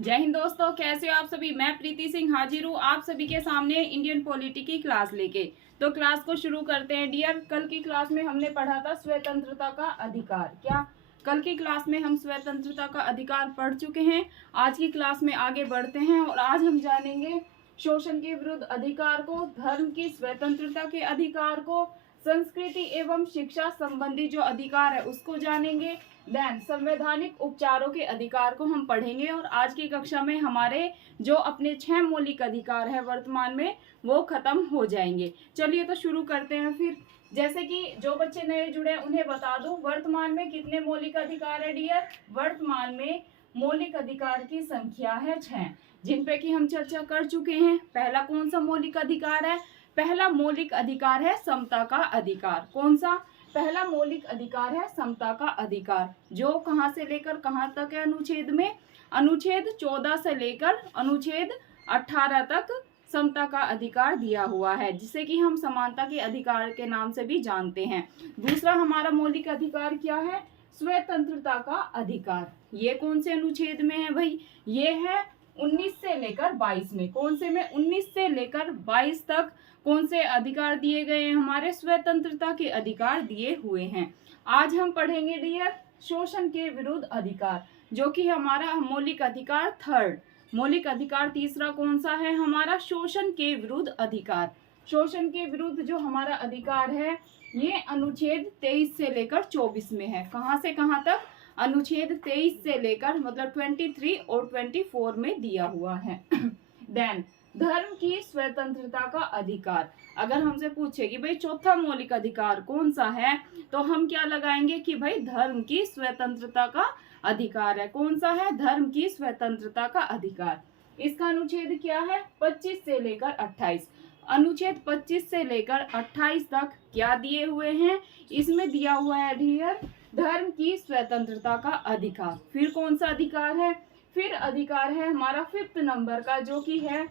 जय हिंद दोस्तों, कैसे हो आप सभी। मैं प्रीति सिंह हाजिर हूँ आप सभी के सामने इंडियन पॉलिटी की क्लास लेके। तो क्लास को शुरू करते हैं डियर। कल की क्लास में हमने पढ़ा था स्वतंत्रता का अधिकार। क्या कल की क्लास में हम स्वतंत्रता का अधिकार पढ़ चुके हैं। आज की क्लास में आगे बढ़ते हैं और आज हम जानेंगे शोषण के विरुद्ध अधिकार को, धर्म की स्वतंत्रता के अधिकार को, संस्कृति एवं शिक्षा संबंधी जो अधिकार है उसको जानेंगे। देन संवैधानिक उपचारों के अधिकार को हम पढ़ेंगे और आज की कक्षा में हमारे जो अपने 6 मौलिक अधिकार है वर्तमान में वो खत्म हो जाएंगे। चलिए तो शुरू करते हैं फिर। जैसे कि जो बच्चे नए जुड़े उन्हें बता दूं, वर्तमान में कितने मौलिक अधिकार है डियर। वर्तमान में मौलिक अधिकार की संख्या है 6, जिन पे कि हम चर्चा कर चुके हैं। पहला कौन सा मौलिक अधिकार है? पहला मौलिक अधिकार है समता का अधिकार। कौन सा? पहला मौलिक अधिकार है समता का अधिकार, जो कहां से लेकर कहां तक है अनुच्छेद में? अनुच्छेद 14 से लेकर अनुच्छेद 18 तक समता का अधिकार दिया हुआ है, जिसे कि हम समानता के अधिकार के नाम से भी जानते हैं। दूसरा हमारा मौलिक अधिकार क्या है? स्वतंत्रता का अधिकार। ये कौन से अनुच्छेद में है भाई? ये है 19 से लेकर 22 में। कौन से में? 19 से लेकर 22 तक कौन से अधिकार दिए गए हैं? हमारे स्वतंत्रता के अधिकार दिए हुए हैं। आज हम पढ़ेंगे डियर शोषण के विरुद्ध अधिकार, जो कि हमारा मौलिक अधिकार थर्ड। मौलिक अधिकार तीसरा कौन सा है हमारा? शोषण के विरुद्ध अधिकार। शोषण के विरुद्ध जो हमारा अधिकार है ये अनुच्छेद 23 से लेकर 24 में है। कहां से कहां तक? अनुच्छेद 23 से लेकर मतलब 23 और 24 में दिया हुआ है। देन धर्म की स्वतंत्रता का अधिकार। अगर हमसे पूछे कि भाई चौथा मौलिक अधिकार कौन सा है, तो हम क्या लगाएंगे कि भाई धर्म की स्वतंत्रता का अधिकार है। कौन सा है? धर्म की स्वतंत्रता का अधिकार। इसका अनुच्छेद क्या है? 25 से लेकर 28। अनुच्छेद 25 से लेकर 28 तक क्या दिए हुए हैं? इसमें दिया हुआ है डियर धर्म की स्वतंत्रता का अधिकार। फिर कौन सा अधिकार है? फिर अधिकार है हमारा 5th नंबर का, जो कि है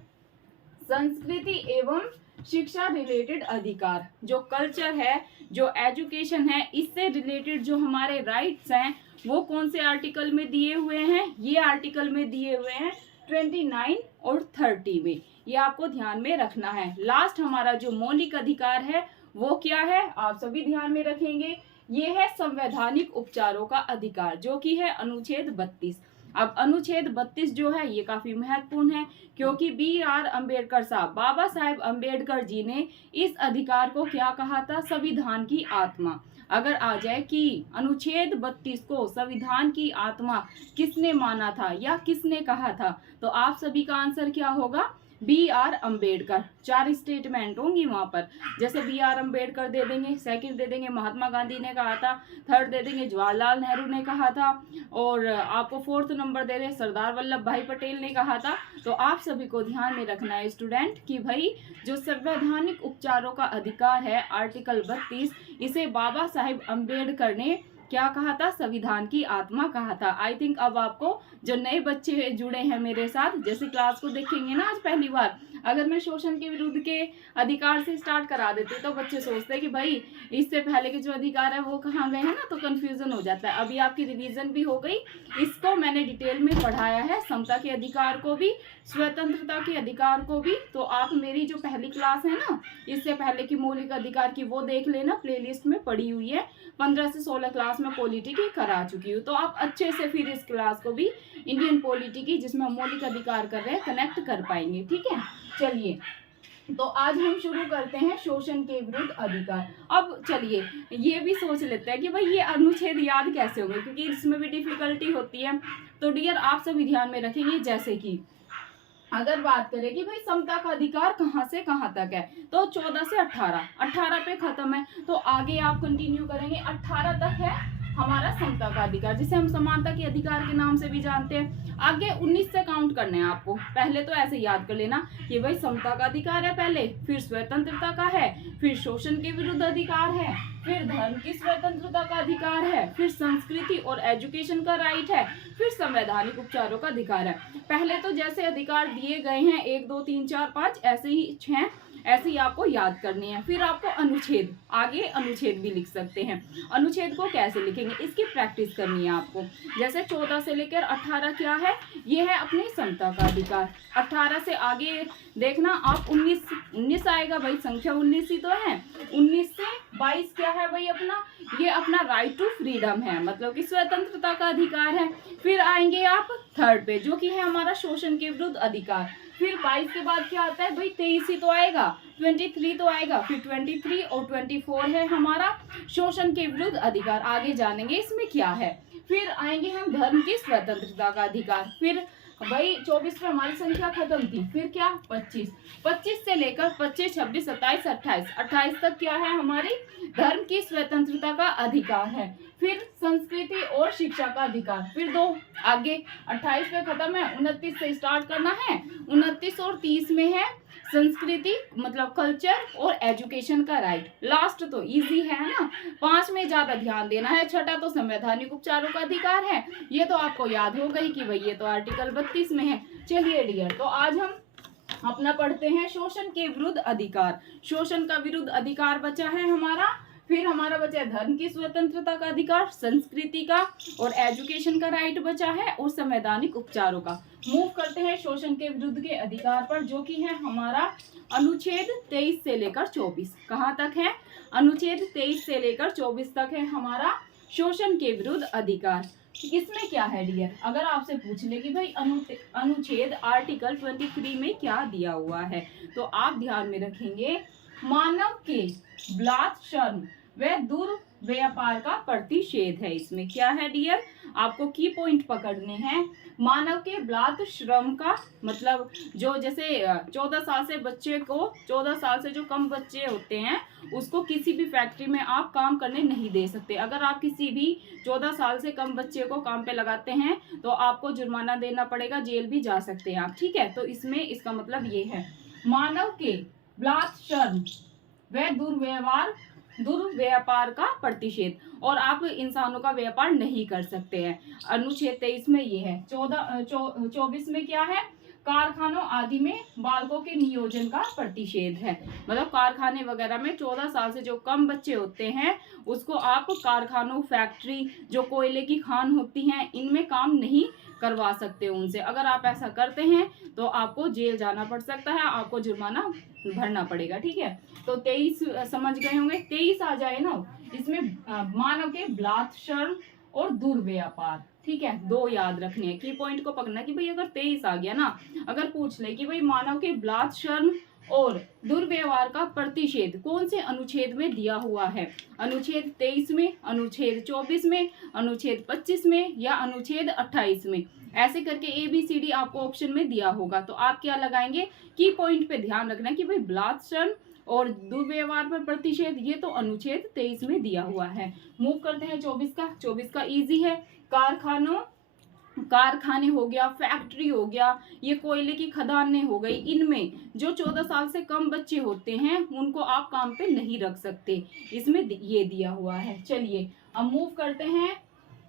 संस्कृति एवं शिक्षा रिलेटेड अधिकार। जो कल्चर है, जो एजुकेशन है, इससे रिलेटेड जो हमारे राइट्स हैं वो कौन से आर्टिकल में दिए हुए हैं? ये आर्टिकल में दिए हुए हैं 29 और 30 में। ये आपको ध्यान में रखना है। लास्ट हमारा जो मौलिक अधिकार है वो क्या है? आप सभी ध्यान में रखेंगे। ये है संवैधानिक उपचारों का अधिकार, जो कि है अनुच्छेद 32। अब अनुच्छेद 32 जो है ये काफी महत्वपूर्ण है, क्योंकि B.R. अम्बेडकर साहब, बाबा साहेब अम्बेडकर जी ने इस अधिकार को क्या कहा था? संविधान की आत्मा। अगर आ जाए कि अनुच्छेद 32 को संविधान की आत्मा किसने माना था या किसने कहा था, तो आप सभी का आंसर क्या होगा? B.R. अम्बेडकर। 4 स्टेटमेंट होंगी वहां पर। जैसे B.R. अम्बेडकर दे देंगे, सेकंड दे देंगे महात्मा गांधी ने कहा था, थर्ड दे देंगे जवाहरलाल नेहरू ने कहा था, और आपको 4th नंबर दे दें सरदार वल्लभ भाई पटेल ने कहा था। तो आप सभी को ध्यान में रखना है स्टूडेंट कि भाई जो संवैधानिक उपचारों का अधिकार है आर्टिकल 32, इसे बाबा साहेब अम्बेडकर ने क्या कहा था? संविधान की आत्मा कहा था। आई थिंक अब आपको जो नए बच्चे जुड़े हैं मेरे साथ, जैसे क्लास को देखेंगे ना आज पहली बार, अगर मैं शोषण के विरुद्ध के अधिकार से स्टार्ट करा देती तो बच्चे सोचते हैं कि भाई इससे पहले के जो अधिकार है वो कहाँ गए हैं ना, तो कंफ्यूजन हो जाता है। अभी आपकी रिवीजन भी हो गई। इसको मैंने डिटेल में पढ़ाया है, समता के अधिकार को भी, स्वतंत्रता के अधिकार को भी। तो आप मेरी जो पहली क्लास है ना, इससे पहले की मौलिक अधिकार की, वो देख लेना, प्लेलिस्ट में पड़ी हुई है। 15 से 16 क्लास में पॉलिटी की करा चुकी हूँ, तो आप अच्छे से फिर इस क्लास को भी इंडियन पॉलिटी की, जिसमें हम मौलिक अधिकार कर रहे हैं, कनेक्ट कर पाएंगे। ठीक है, चलिए तो आज हम शुरू करते हैं शोषण के विरुद्ध अधिकार। अब चलिए ये भी सोच लेते हैं कि भाई ये अनुच्छेद याद कैसे होंगे, क्योंकि इसमें भी डिफिकल्टी होती है। तो डियर आप सभी ध्यान में रखेंगे। जैसे कि अगर बात करें कि भाई समता का अधिकार कहां से कहां तक है, तो 14 से 18 पे खत्म है। तो आगे आप कंटिन्यू करेंगे, 18 तक है हमारा समता का अधिकार, जिसे हम समानता के अधिकार के नाम से भी जानते हैं। आगे 19 से काउंट करने हैं आपको। पहले तो ऐसे याद कर लेना कि भाई समता का अधिकार है पहले, फिर स्वतंत्रता का है, फिर शोषण के विरुद्ध अधिकार है, फिर धर्म की स्वतंत्रता का अधिकार है, फिर संस्कृति और एजुकेशन का राइट है, फिर संवैधानिक उपचारों का अधिकार है। पहले तो जैसे अधिकार दिए गए हैं 1 2 3 4 5, ऐसे ही 6 ऐसे ही आपको याद करनी है। फिर आपको अनुच्छेद, आगे अनुच्छेद भी लिख सकते हैं। अनुच्छेद को कैसे लिखेंगे इसकी प्रैक्टिस करनी है आपको। जैसे 14 से लेकर 18 क्या है? है? ये है अपनी समता का अधिकार। 18 से आगे देखना आप 19 आएगा भाई, संख्या 19 ही तो है। 19 से 22 क्या है भाई अपना? ये अपना राइट टू फ्रीडम है, मतलब कि स्वतंत्रता का अधिकार है। फिर आएंगे आप थर्ड पे, जो कि है हमारा शोषण के विरुद्ध अधिकार। फिर 22 के बाद क्या आता है भाई? 23 ही तो आएगा, 23 तो आएगा। फिर 23 और 24 है हमारा शोषण के विरुद्ध अधिकार। आगे जानेंगे इसमें क्या है। फिर आएंगे हम धर्म की स्वतंत्रता का अधिकार। फिर भाई 24 पे हमारी संख्या खत्म थी। फिर क्या? 25 से लेकर 25, 26, 27, 28 तक क्या है? हमारी धर्म की स्वतंत्रता का अधिकार है। फिर संस्कृति और शिक्षा का अधिकार। फिर दो आगे 28 पे खत्म है, 29 से स्टार्ट करना है। 29 और 30 में है संस्कृति मतलब कल्चर और एजुकेशन का राइट। लास्ट तो इजी है ना, 5 में ज्यादा ध्यान देना है। छठा तो संवैधानिक उपचारों का अधिकार है, ये तो आपको याद हो गई कि भाई ये तो आर्टिकल 32 में है। चलिए डियर, तो आज हम अपना पढ़ते हैं शोषण के विरुद्ध अधिकार। शोषण का विरुद्ध अधिकार बचा है हमारा। फिर हमारा बचा है धर्म की स्वतंत्रता का अधिकार, संस्कृति का और एजुकेशन का राइट बचा है, और संवैधानिक उपचारों का। मूव करते हैं शोषण के विरुद्ध के अधिकार पर, जो कि है हमारा अनुच्छेद 23 से लेकर 24। कहाँ तक है? अनुच्छेद 23 से लेकर 24 तक है हमारा शोषण के विरुद्ध अधिकार। इसमें क्या है डियर? अगर आपसे पूछ ले कि भाई अनुच्छेद आर्टिकल 23 में क्या दिया हुआ है, तो आप ध्यान में रखेंगे मानव के बलात् श्रम व दुर्व्यापार का प्रतिषेध है। इसमें क्या है डियर? आपको की पॉइंट पकड़ने हैं। मानव के बलात् श्रम का मतलब जो जैसे 14 साल से बच्चे को 14 साल से जो कम बच्चे होते हैं उसको किसी भी फैक्ट्री में आप काम करने नहीं दे सकते। अगर आप किसी भी 14 साल से कम बच्चे को काम पे लगाते हैं तो आपको जुर्माना देना पड़ेगा, जेल भी जा सकते हैं आप, ठीक है। तो इसमें इसका मतलब ये है मानव के बलात् श्रम व दुर्व्यापार का प्रतिषेध, और आप इंसानों का व्यापार नहीं कर सकते हैं। अनुच्छेद 23 में ये है। 24 में क्या है? कारखानों आदि में बालकों के नियोजन का प्रतिषेध है, मतलब कारखाने वगैरह में 14 साल से जो कम बच्चे होते हैं उसको आप कारखानों, फैक्ट्री, जो कोयले की खान होती हैं, इनमें काम नहीं करवा सकते उनसे। अगर आप ऐसा करते हैं तो आपको जेल जाना पड़ सकता है, आपको जुर्माना भरना पड़ेगा, ठीक है। तो 23 समझ गए होंगे। 23 आ जाए ना, इसमें मानव के बलात् श्रम और दुर्व्यापार, ठीक है। दो याद रखने हैं, की पॉइंट को पकड़ना कि भाई अगर 23 आ गया ना, अगर पूछ ले कि भाई मानव के बलात् श्रम और दुर्व्यवहार का प्रतिषेध कौन से अनुच्छेद में दिया हुआ है? अनुच्छेद 23 में, अनुच्छेद 24 में, अनुच्छेद 25 में या अनुच्छेद 28 में, ऐसे करके ABCD आपको ऑप्शन में दिया होगा। तो आप क्या लगाएंगे? की पॉइंट पे ध्यान रखना कि भाई बलात् श्रम और दुर्व्यवहार पर प्रतिषेध ये तो अनुच्छेद 23 में दिया हुआ है। मूव करते हैं 24 का इजी है। कारखाने हो गया, फैक्ट्री हो गया, ये कोयले की खदानें हो गई, इनमें जो 14 साल से कम बच्चे होते हैं उनको आप काम पे नहीं रख सकते, इसमें ये दिया हुआ है। चलिए अब मूव करते हैं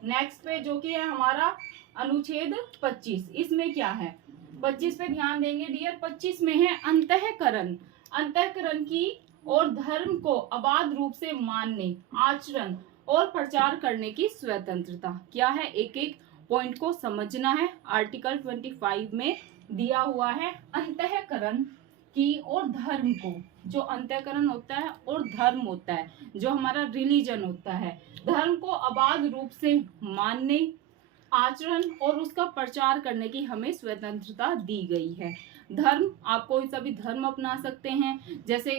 नेक्स्ट पे, जो कि है हमारा अनुच्छेद 25। इसमें क्या है? 25 पे ध्यान देंगे डियर। 25 में है अंतःकरण की और धर्म को अबाध रूप से मानने, आचरण और प्रचार करने की स्वतंत्रता। क्या है? एक एक पॉइंट को समझना है। आर्टिकल 25 में दिया हुआ है अंतःकरण की और धर्म को, जो अंतःकरण होता है और धर्म होता है, जो हमारा रिलीजन होता है, धर्म को अबाध रूप से मानने, आचरण और उसका प्रचार करने की हमें स्वतंत्रता दी गई है। धर्म, आप कोई सा भी धर्म अपना सकते हैं, जैसे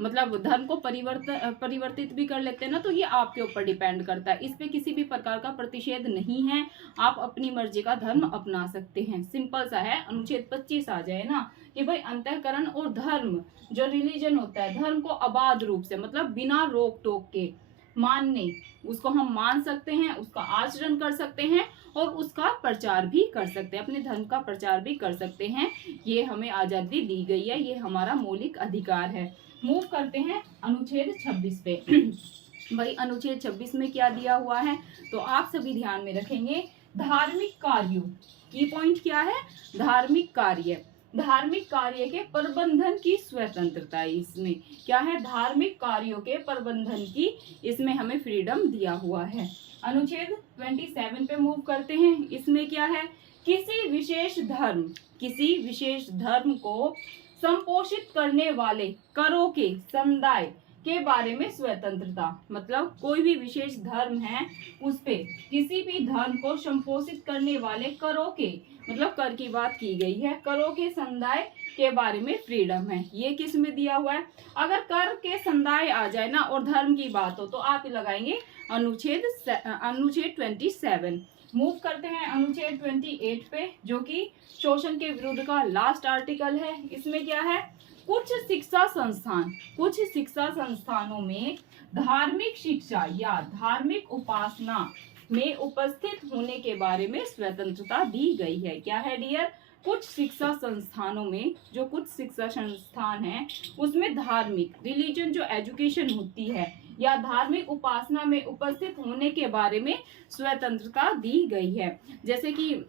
मतलब धर्म को परिवर्तित भी कर लेते हैं ना, तो ये आपके ऊपर डिपेंड करता है। इस पे किसी भी प्रकार का प्रतिषेध नहीं है, आप अपनी मर्जी का धर्म अपना सकते हैं। सिंपल सा है। अनुच्छेद 25 आ जाए ना कि भाई अंतःकरण और धर्म, जो रिलीजन होता है, धर्म को अबाध रूप से मतलब बिना रोक टोक के मानने, उसको हम मान सकते हैं, उसका आचरण कर सकते हैं और उसका प्रचार भी कर सकते हैं, अपने धर्म का प्रचार भी कर सकते हैं। ये हमें आजादी दी गई है, ये हमारा मौलिक अधिकार है। मूव करते हैं अनुच्छेद 26 पे। भाई अनुच्छेद 26 में क्या दिया हुआ है, तो आप सभी ध्यान में रखेंगे धार्मिक कार्यों की पॉइंट क्या है? धार्मिक कार्य के प्रबंधन की स्वतंत्रता। इसमें क्या है? धार्मिक कार्यों के प्रबंधन की इसमें हमें फ्रीडम दिया हुआ है। अनुच्छेद 27 पे मूव करते हैं। इसमें क्या है किसी विशेष धर्म को संपोषित करने वाले करों के समुदाय के बारे में स्वतंत्रता। मतलब कोई भी विशेष धर्म है उस पे किसी भी धर्म को संपोषित करने वाले करों के, मतलब कर की बात की गई है, करों के समुदाय के बारे में फ्रीडम है। ये किस में दिया हुआ है? अगर कर के समुदाय आ जाए ना और धर्म की बात हो तो आप लगाएंगे अनुच्छेद 27। मूव करते हैं अनुच्छेद 28 पे, जो कि शोषण के विरुद्ध का लास्ट आर्टिकल है। इसमें क्या है? कुछ शिक्षा संस्थानों में धार्मिक शिक्षा या धार्मिक उपासना में उपस्थित होने के बारे में स्वतंत्रता दी गई है। क्या है डियर? कुछ शिक्षा संस्थानों में, जो कुछ शिक्षा संस्थान हैं उसमें धार्मिक रिलीजन जो एजुकेशन होती है या धार्मिक उपासना में उपस्थित होने के बारे में स्वतंत्रता दी गई है। जैसे कि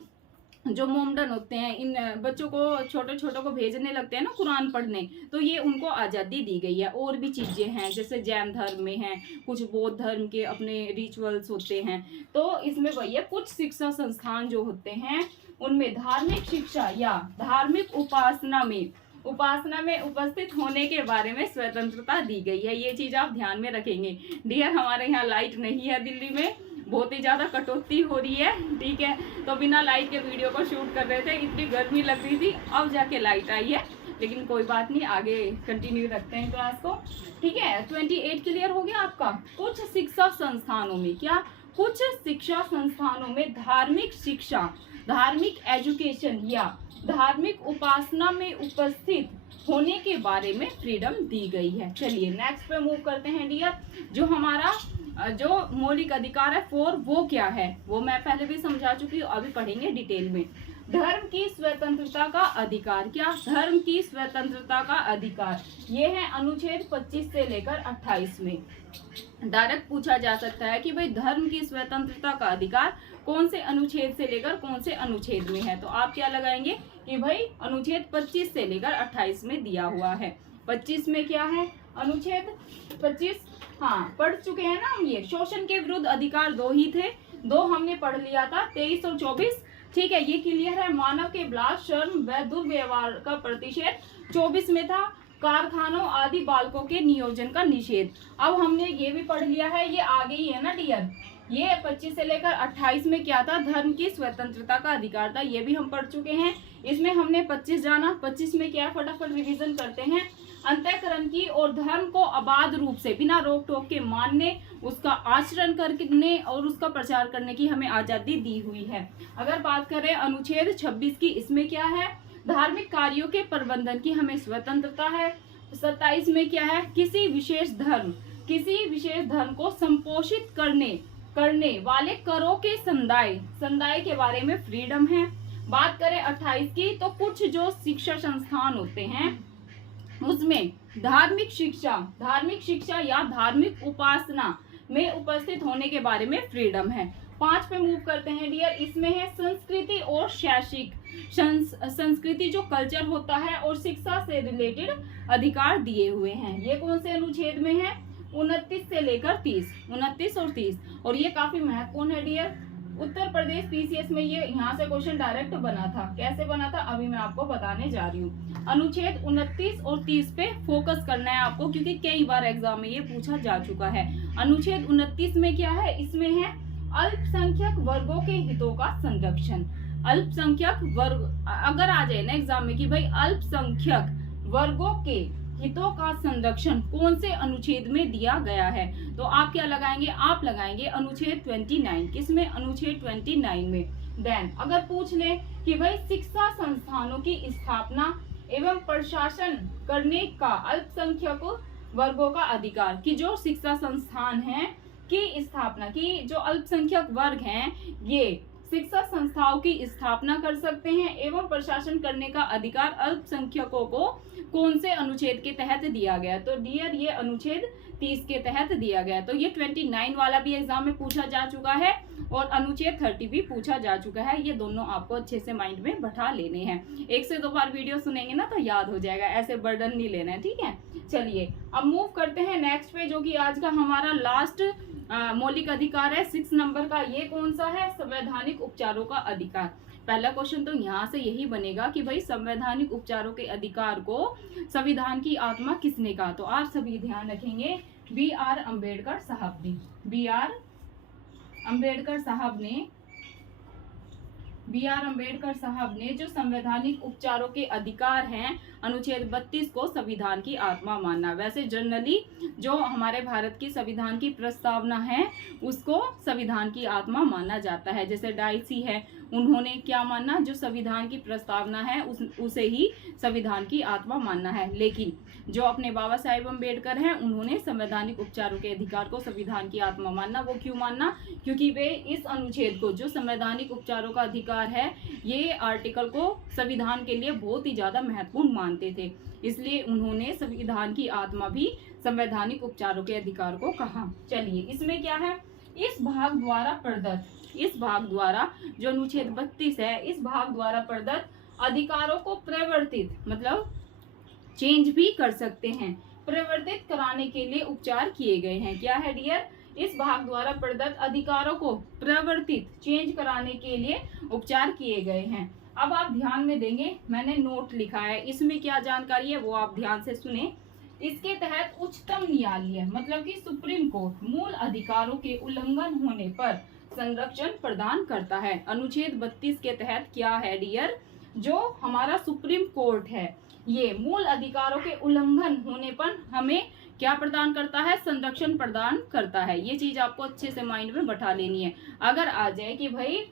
जो मोमडन होते हैं, इन बच्चों को छोटे को भेजने लगते हैं ना कुरान पढ़ने, तो ये उनको आज़ादी दी गई है। और भी चीज़ें हैं, जैसे जैन धर्म में हैं, कुछ बौद्ध धर्म के अपने रिचुअल्स होते हैं। तो इसमें वही है, कुछ शिक्षा संस्थान जो होते हैं उनमें धार्मिक शिक्षा या धार्मिक उपासना में उपस्थित होने के बारे में स्वतंत्रता दी गई है। ये चीज़ आप ध्यान में रखेंगे। डियर, हमारे यहाँ लाइट नहीं है, दिल्ली में बहुत ही ज़्यादा कटौती हो रही है, ठीक है, तो बिना लाइट के वीडियो को शूट कर रहे थे, इतनी गर्मी लग रही थी, अब जाके लाइट आई है, लेकिन कोई बात नहीं, आगे कंटिन्यू रखते हैं क्लास को, ठीक है। 28 क्लियर हो गया आपका। कुछ शिक्षा संस्थानों में, क्या? कुछ शिक्षा संस्थानों में धार्मिक शिक्षा, धार्मिक एजुकेशन या धार्मिक उपासना में उपस्थित होने के बारे में फ्रीडम दी गई है। चलिए नेक्स्ट पे मूव करते हैं डियर। जो हमारा जो मौलिक अधिकार है 4, वो क्या है? वो मैं पहले भी समझा चुकी हूँ, अभी पढ़ेंगे डिटेल में। धर्म की स्वतंत्रता का अधिकार। क्या? धर्म की स्वतंत्रता का अधिकार, ये है अनुच्छेद 25 से लेकर 28 में। डायरेक्ट पूछा जा सकता है कि भाई धर्म की स्वतंत्रता का अधिकार कौन से अनुच्छेद से लेकर कौन से अनुच्छेद में है, तो आप क्या लगाएंगे कि भाई अनुच्छेद 25 से लेकर 28 में दिया हुआ है। 25 में क्या है? अनुच्छेद 25, हाँ पढ़ चुके हैं ना हम। ये शोषण के विरुद्ध अधिकार 2 ही थे, 2 हमने पढ़ लिया था, 23 और 24, ठीक है, ये क्लियर है। मानव के विलास, शर्म व दुर्व्यवहार का प्रतिषेध 24 में था। कारखानों आदि बालकों के नियोजन का निषेध, अब हमने ये भी पढ़ लिया है, ये आगे ही है ना डियर। ये 25 से लेकर 28 में क्या था? धर्म की स्वतंत्रता का अधिकार था, ये भी हम पढ़ चुके हैं। इसमें हमने 25 जाना, 25 में क्या, फटाफट रिवीजन करते हैं। अंतःकरण की और धर्म को अबाध रूप से बिना रोक टोक के मानने, उसका आचरण करने और उसका प्रचार करने की हमें आजादी दी हुई है। अगर बात करें अनुच्छेद 26 की, इसमें क्या है? धार्मिक कार्यों के प्रबंधन की हमें स्वतंत्रता है। 27 में क्या है? किसी विशेष धर्म को संपोषित करने वाले करों के समुदाय के बारे में फ्रीडम है। बात करें 28 की, तो कुछ जो शिक्षा संस्थान होते हैं उसमें धार्मिक शिक्षा या धार्मिक उपासना में उपस्थित होने के बारे में फ्रीडम है। 5 पे मूव करते हैं डियर। इसमें है संस्कृति और शैक्षिक संस्कृति, जो कल्चर होता है, और शिक्षा से रिलेटेड अधिकार दिए हुए हैं। ये कौन से अनुच्छेद में है? 29 से लेकर 30, 29 और 30। और ये काफी महत्वपूर्ण है डियर। उत्तर प्रदेश पीसीएस में ये यहाँ से क्वेश्चन डायरेक्ट बना था। कैसे बना था अभी मैं आपको बताने जा रही हूँ। अनुच्छेद 29 और 30 पे फोकस करना है आपको, क्योंकि कई बार एग्जाम में ये पूछा जा चुका है। अनुच्छेद 29 में क्या है? इसमें है अल्पसंख्यक वर्गों के हितों का संरक्षण। अल्पसंख्यक वर्ग अगर आ जाए ना एग्जाम में कि भाई अल्पसंख्यक वर्गों के हितों का संरक्षण कौन से अनुच्छेद में दिया गया है, तो आप क्या लगाएंगे? आप लगाएंगे अनुच्छेद 29। किसमें? अनुच्छेद 29 में। देन अगर पूछ ले कि भाई शिक्षा संस्थानों की स्थापना एवं प्रशासन करने का अल्पसंख्यक वर्गों का अधिकार, कि जो शिक्षा संस्थान है की स्थापना की, जो अल्पसंख्यक वर्ग हैं ये शिक्षा संस्थाओं की स्थापना कर सकते हैं एवं प्रशासन करने का अधिकार अल्पसंख्यकों को कौन से अनुच्छेद के तहत दिया गया? तो डियर ये अनुच्छेद 30 के तहत दिया गया। तो ये 29 वाला भी एग्जाम में पूछा जा चुका है और अनुच्छेद 30 भी पूछा जा चुका है। ये दोनों आपको अच्छे से माइंड में बैठा लेने हैं। 1 से 2 बार वीडियो सुनेंगे ना तो याद हो जाएगा, ऐसे बर्डन नहीं लेना है, ठीक है। चलिए अब मूव करते हैं नेक्स्ट पे, जो कि आज का हमारा लास्ट मौलिक अधिकार है 6 नंबर का। ये कौन सा है? संवैधानिक उपचारों का अधिकार। पहला क्वेश्चन तो यहाँ से यही बनेगा कि भाई संवैधानिक उपचारों के अधिकार को संविधान की आत्मा किसने कहा। तो आप सभी ध्यान रखेंगे बी आर अम्बेडकर साहब ने, बी आर अम्बेडकर साहब ने जो संवैधानिक उपचारों के अधिकार हैं अनुच्छेद 32 को संविधान की आत्मा मानना। वैसे जनरली जो हमारे भारत की संविधान की प्रस्तावना है उसको संविधान की आत्मा माना जाता है। जैसे डाइसी है, उन्होंने क्या माना, जो संविधान की प्रस्तावना है उसे ही संविधान की आत्मा मानना है। लेकिन जो अपने बाबा साहेब अम्बेडकर हैं उन्होंने संवैधानिक उपचारों के अधिकार को संविधान की आत्मा मानना। वो क्यों मानना, क्योंकि वे इस अनुच्छेद को, जो संवैधानिक उपचारों का अधिकार है, ये आर्टिकल को संविधान के लिए बहुत ही ज्यादा महत्वपूर्ण मानते थे। इसलिए उन्होंने संविधान की आत्मा भी संवैधानिक उपचारों के अधिकार को कहा। चलिए इसमें क्या है, इस भाग द्वारा प्रदत्त, इस भाग द्वारा जो अनुच्छेद 32 है, इस भाग द्वारा प्रदत्त अधिकारों को प्रवर्तित मतलब चेंज भी कर सकते हैं, प्रवर्तित कराने के लिए उपचार किए गए हैं। क्या है डियर, इस भाग द्वारा प्रदत्त अधिकारों को प्रवर्तित चेंज कराने के लिए उपचार किए गए हैं। अब आप ध्यान में देंगे, मैंने नोट लिखा है, इसमें क्या जानकारी है वो आप ध्यान से सुने। इसके तहत उच्चतम न्यायालय मतलब कि सुप्रीम कोर्ट मूल अधिकारों के उल्लंघन होने पर संरक्षण प्रदान करता है। अनुच्छेद 32 के तहत क्या है डियर, जो हमारा सुप्रीम कोर्ट है ये मूल अधिकारों के उल्लंघन होने पर हमें क्या प्रदान करता है, संरक्षण प्रदान करता है। ये चीज आपको अच्छे से माइंड में बैठा लेनी है। अगर आ जाए कि भाई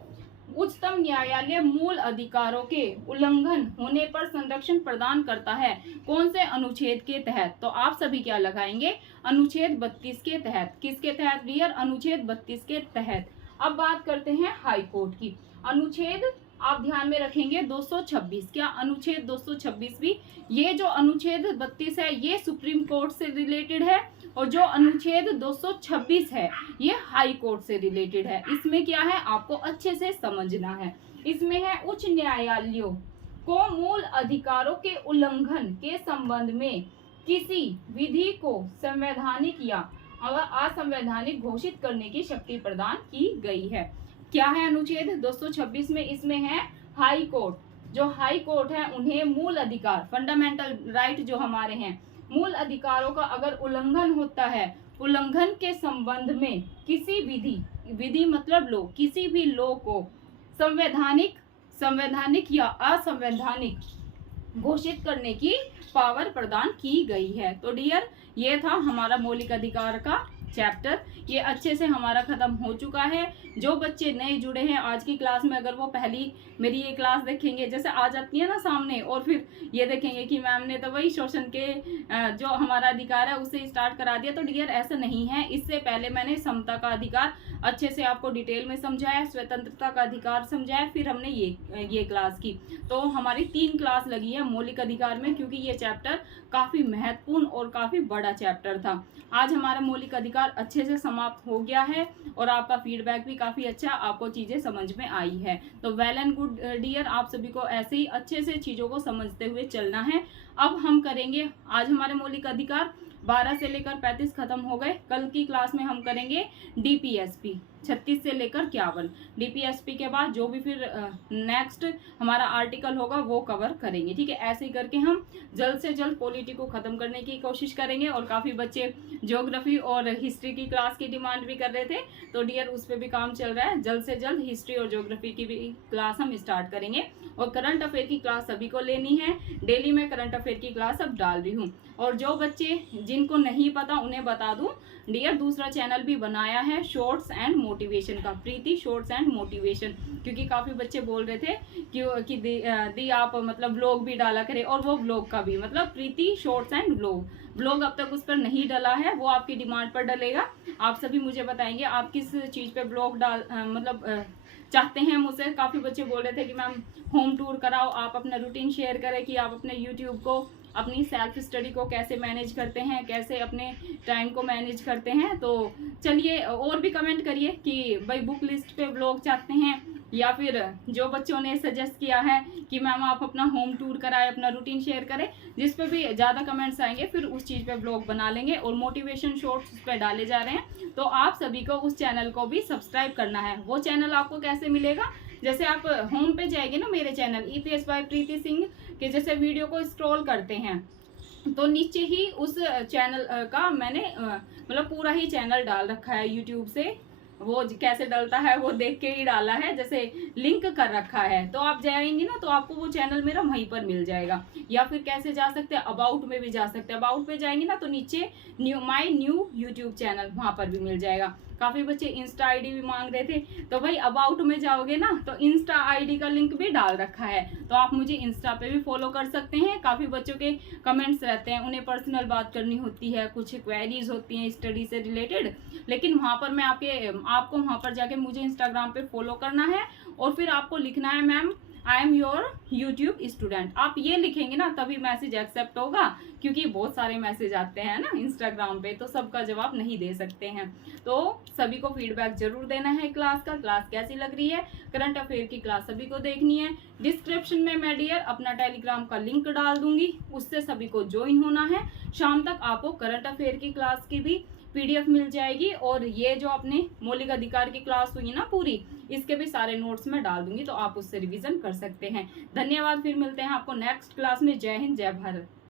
उच्चतम न्यायालय मूल अधिकारों के उल्लंघन होने पर संरक्षण प्रदान करता है, कौन से अनुच्छेद के तहत, तो आप सभी क्या लगाएंगे, अनुच्छेद 32 के तहत। किसके तहत डियर, अनुच्छेद 32 के तहत। अब बात करते हैं हाई कोर्ट की। अनुच्छेद आप ध्यान में रखेंगे 226, क्या अनुच्छेद 226 भी, ये जो अनुच्छेद 32 है ये सुप्रीम कोर्ट से रिलेटेड है और जो अनुच्छेद 226 है ये हाई कोर्ट से रिलेटेड है। इसमें क्या है आपको अच्छे से समझना है। इसमें है उच्च न्यायालयों को मूल अधिकारों के उल्लंघन के संबंध में किसी विधि को संवैधानिक या असंवैधानिक घोषित करने की शक्ति प्रदान की गई है। क्या है अनुच्छेद 226 में, इसमें है हाई कोर्ट, जो हाई कोर्ट है उन्हें मूल अधिकार, फंडामेंटल राइट जो हमारे हैं, मूल अधिकारों का अगर उल्लंघन होता है, उल्लंघन के संबंध में किसी विधि मतलब लो, किसी भी लो को संवैधानिक या असंवैधानिक घोषित करने की पावर प्रदान की गई है। तो डियर ये था हमारा मौलिक अधिकार का चैप्टर, ये अच्छे से हमारा खत्म हो चुका है। जो बच्चे नए जुड़े हैं आज की क्लास में, अगर वो पहली मेरी ये क्लास देखेंगे, जैसे आ जाती है ना सामने, और फिर ये देखेंगे कि मैम ने तो वही शोषण के जो हमारा अधिकार है उससे स्टार्ट करा दिया, तो डियर ऐसा नहीं है। इससे पहले मैंने समता का अधिकार अच्छे से आपको डिटेल में समझाया, स्वतंत्रता का अधिकार समझाया, फिर हमने ये क्लास की। तो हमारी 3 क्लास लगी है मौलिक अधिकार में, क्योंकि ये चैप्टर काफी महत्वपूर्ण और काफी बड़ा चैप्टर था। आज हमारा मौलिक अधिकार अच्छे से समाप्त हो गया है और आपका फीडबैक भी काफी अच्छा, आपको चीजें समझ में आई है। तो वेल एंड गुड डियर, आप सभी को ऐसे ही अच्छे से चीजों को समझते हुए चलना है। अब हम करेंगे, आज हमारे मौलिक अधिकार 12 से लेकर 35 खत्म हो गए। कल की क्लास में हम करेंगे डीपीएसपी 36 से लेकर 51। डीपीएसपी के बाद जो भी फिर नेक्स्ट हमारा आर्टिकल होगा वो कवर करेंगे, ठीक है। ऐसे ही करके हम जल्द से जल्द पॉलिटी को खत्म करने की कोशिश करेंगे। और काफ़ी बच्चे ज्योग्राफी और हिस्ट्री की क्लास की डिमांड भी कर रहे थे, तो डियर उस पर भी काम चल रहा है। जल्द से जल्द हिस्ट्री और ज्योग्राफी की भी क्लास हम स्टार्ट करेंगे। और करंट अफेयर की क्लास सभी को लेनी है, डेली मैं करंट अफेयर की क्लास अब डाल रही हूँ। और जो बच्चे जिनको नहीं पता उन्हें बता दूं डियर, दूसरा चैनल भी बनाया है शॉर्ट्स एंड मोटिवेशन का, प्रीति शॉर्ट्स एंड मोटिवेशन, क्योंकि काफ़ी बच्चे बोल रहे थे कि दी आप मतलब ब्लॉग भी डाला करें, और वो ब्लॉग का भी मतलब प्रीति शॉर्ट्स एंड ब्लॉग अब तक उस पर नहीं डला है, वो आपकी डिमांड पर डलेगा। आप सभी मुझे बताएंगे आप किस चीज़ पे ब्लॉग चाहते हैं मुझसे। काफ़ी बच्चे बोल रहे थे कि मैम होम टूर कराओ, आप अपना रूटीन शेयर करें कि आप अपने यूट्यूब को, अपनी सेल्फ स्टडी को कैसे मैनेज करते हैं, कैसे अपने टाइम को मैनेज करते हैं। तो चलिए और भी कमेंट करिए कि भाई बुक लिस्ट पे ब्लॉग चाहते हैं, या फिर जो बच्चों ने सजेस्ट किया है कि मैम आप अपना होम टूर कराएं, अपना रूटीन शेयर करें, जिस पे भी ज़्यादा कमेंट्स आएंगे फिर उस चीज़ पे ब्लॉग बना लेंगे। और मोटिवेशन शॉर्ट्स उस पर डाले जा रहे हैं, तो आप सभी को उस चैनल को भी सब्सक्राइब करना है। वो चैनल आपको कैसे मिलेगा, जैसे आप होम पे जाएंगे ना मेरे चैनल ईपीएस बाय प्रीति सिंह के, जैसे वीडियो को स्क्रॉल करते हैं तो नीचे ही उस चैनल का मैंने मतलब पूरा ही चैनल डाल रखा है यूट्यूब से, वो कैसे डलता है वो देख के ही डाला है, जैसे लिंक कर रखा है। तो आप जाएंगे ना तो आपको वो चैनल मेरा वहीं पर मिल जाएगा। या फिर कैसे जा सकते हैं, अबाउट में भी जा सकते हैं। अबाउट पे जाएंगे ना तो नीचे माई न्यू यूट्यूब चैनल, वहां पर भी मिल जाएगा। काफी बच्चे इंस्टा आईडी भी मांग रहे थे, तो भाई अबाउट में जाओगे ना तो इंस्टा आईडी का लिंक भी डाल रखा है, तो आप मुझे इंस्टा पे भी फॉलो कर सकते हैं। काफी बच्चों के कमेंट्स रहते हैं, उन्हें पर्सनल बात करनी होती है, कुछ क्वेरीज होती हैं स्टडी से रिलेटेड, लेकिन वहां पर मैं आपको वहां पर जाके मुझे इंस्टाग्राम पे फॉलो करना है और फिर आपको लिखना है ma'am I am your YouTube student. आप ये लिखेंगे ना तभी मैसेज एक्सेप्ट होगा, क्योंकि बहुत सारे मैसेज आते हैं ना इंस्टाग्राम पे, तो सबका जवाब नहीं दे सकते हैं। तो सभी को फीडबैक जरूर देना है क्लास का, क्लास कैसी लग रही है। करंट अफेयर की क्लास सभी को देखनी है। डिस्क्रिप्शन में मैं डियर अपना टेलीग्राम का लिंक डाल दूंगी, उससे सभी को ज्वाइन होना है। शाम तक आपको करंट अफेयर की क्लास की भी पीडीएफ मिल जाएगी, और ये जो अपने मौलिक अधिकार की क्लास हुई ना पूरी, इसके भी सारे नोट्स में डाल दूंगी, तो आप उससे रिवीजन कर सकते हैं। धन्यवाद, फिर मिलते हैं आपको नेक्स्ट क्लास में। जय हिंद, जय भारत।